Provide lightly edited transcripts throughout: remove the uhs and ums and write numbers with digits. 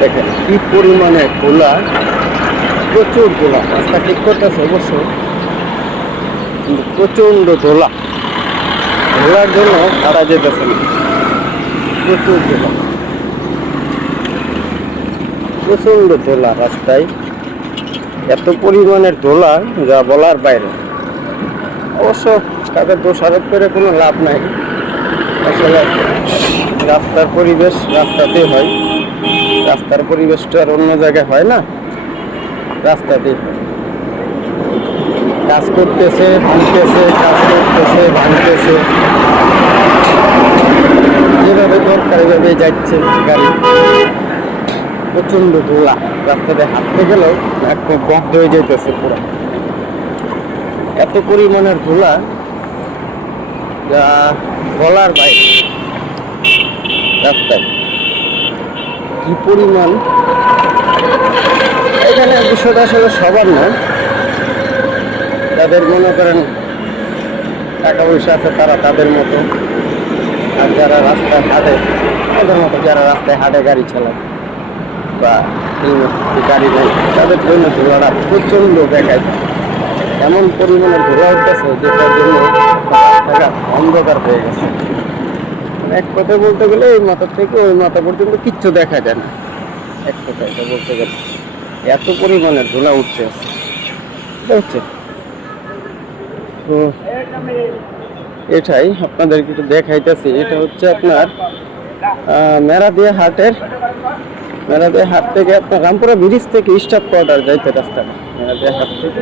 দেখেন কি পরিমাণে ধুলা, প্রচুর ধুলা। রাস্তা ঠিক করতেছে অবশ্য, কিন্তু প্রচন্ড ধুলা। ধুলার জন্য হারা যেতেছে না, প্রচুর ধুলা, প্রচন্ড ধুলা রাস্তায়। এত পরিমাণের ধুলা যা বলার বাইরে। অবশ্য তাদের দোষারোপ করে কোনো লাভ নাই। আসলে রাস্তার পরিবেশ রাস্তাতেই হয়, রাস্তার পরিবেশটা আর অন্য জায়গায় হয় না, রাস্তাতেই কাজ করতেছে ভাঙতেছে, কাজ করতেছে ভাঙতেছে, যেভাবে দরকার এভাবে যাচ্ছে গাড়ি। প্রচন্ড ধুলা, রাস্তাতে হাঁটতে গেলেও একটু বদ্ধ হয়ে যেতেছে পুরো, এত পরিমাণের ধুলা যা বলার বাইরে। রাস্তায় কি পরিমাণ, এখানে বিষয়টা আসলে সবার নয়। যাদের মনে করেন টাকা পয়সা আছে তারা তাদের মতো, আর যারা রাস্তায় হাঁটে তাদের মতো, যারা রাস্তায় হাঁটে গাড়ি চালায় বা গাড়ি নেই, তাদের জন্য ধোঁয়াটা প্রচণ্ড দেখায়। এমন পরিমাণে ধোঁয়া উঠতেছে যেটার জন্য রাস্তাঘাট অন্ধকার হয়ে গেছে। এক কথায় বলতে গেলে এই মাথা থেকে ওই মাথা পর্যন্ত কিচ্ছু দেখা যায় না, এক কথায় বলতে গেলে এত পরিমাণে ধুলা উঠতে আছে, বুঝছে? তো এটাই আপনাদেরকে একটু দেখাইতেছি। এটা হচ্ছে আপনার মেরাদিয়া হাটের, মেরাদিয়া হাট থেকে আপনার রামপুরা ব্রিজ থেকে স্টাফ কোয়ার্টার যাইতে রাস্তাটা, মেরাদিয়া হাট থেকে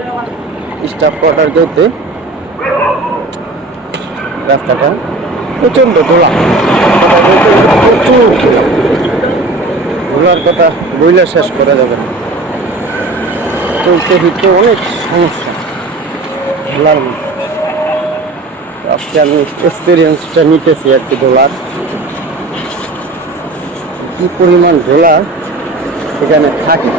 স্টাফ কোয়ার্টার যাইতে রাস্তাটা প্রচন্ড ধুলা। প্রচুর ধুলার কথা বইলে শেষ করা যাবে না। চলতে ফিরতে অনেক সমস্যা ধুলার মধ্যে। আজকে আমি এক্সপিরিয়েন্সটা নিতেছি আর কি ধুলার, কি পরিমাণ ধুলা এখানে থাকে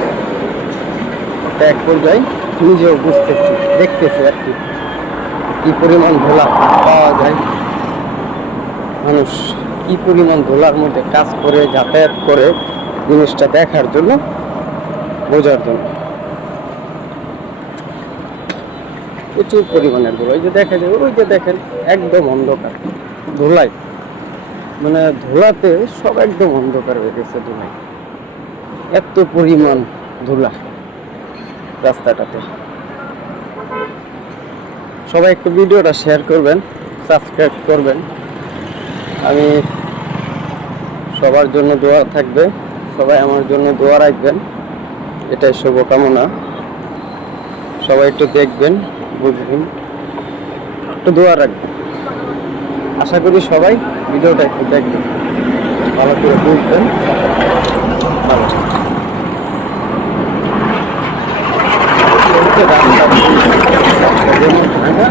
এক পর্যায়ে নিজেও বুঝতেছি, দেখতেছি আর কি কি পরিমাণ ধুলা পাওয়া যায়। মানুষ কি পরিমাণ ধুলার মধ্যে কাজ করে যাতায়াত করে জিনিসটা দেখার জন্য, বোঝার জন্য। প্রচুর পরিমাণের ধুলা, ওই যে দেখা যায়, ওই যে দেখেন একদম অন্ধকার ধুলাই, মানে ধুলাতে সব একদম অন্ধকার হয়ে গেছে ধুলাই, এত পরিমাণ ধুলা রাস্তাটাতে। সবাই একটু ভিডিওটা শেয়ার করবেন, সাবস্ক্রাইব করবেন। আমি সবার জন্য দোয়া থাকবে, সবাই আমার জন্য দোয়া রাখবেন, এটাই শুভকামনা। সবাই একটু দেখবেন, বুঝবেন, একটু দোয়া রাখবেন। আশা করি সবাই ভিডিওটা একটু দেখবেন, ভালো করে বুঝবেন। ভালো যেমন ভাঙা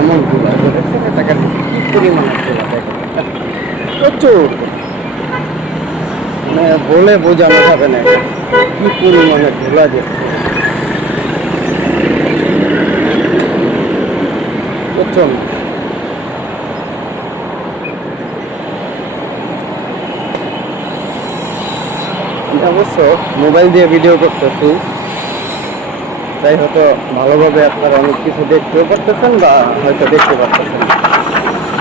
এমন ধুলা, কি পরিমাণে ধুলা দেখেন, প্রচুর, মানে বলে বোঝানো যাবে না কি পরিমাণে ধুলা যে প্রচন্ড। অবশ্য মোবাইল দিয়ে ভিডিও করতেছি, তাই হয়তো ভালোভাবে আপনারা অনেক কিছু দেখতেও পারতেছেন বা হয়তো দেখতে পারতেছেন।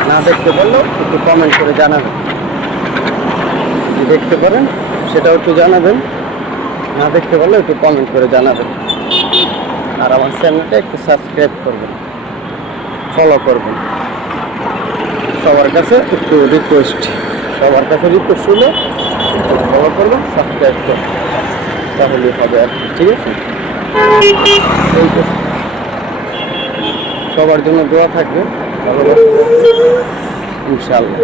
না দেখতে পারলেও একটু কমেন্ট করে জানাবেন, দেখতে পারেন সেটাও একটু জানাবেন, না দেখতে পারলেও একটু কমেন্ট করে জানাবেন। আর আমার চ্যানেলটা একটু সাবস্ক্রাইব করবেন, ফলো করবেন। সবার কাছে একটু রিকোয়েস্ট, সবার কাছে রিকোয়েস্ট হলে ফলো করবেন, সাবস্ক্রাইব করবেন, তাহলেই হবে আর কি, ঠিক আছে? সবার জন্য দোয়া থাকবে, ভালোবাসা, ইনশাআল্লাহ।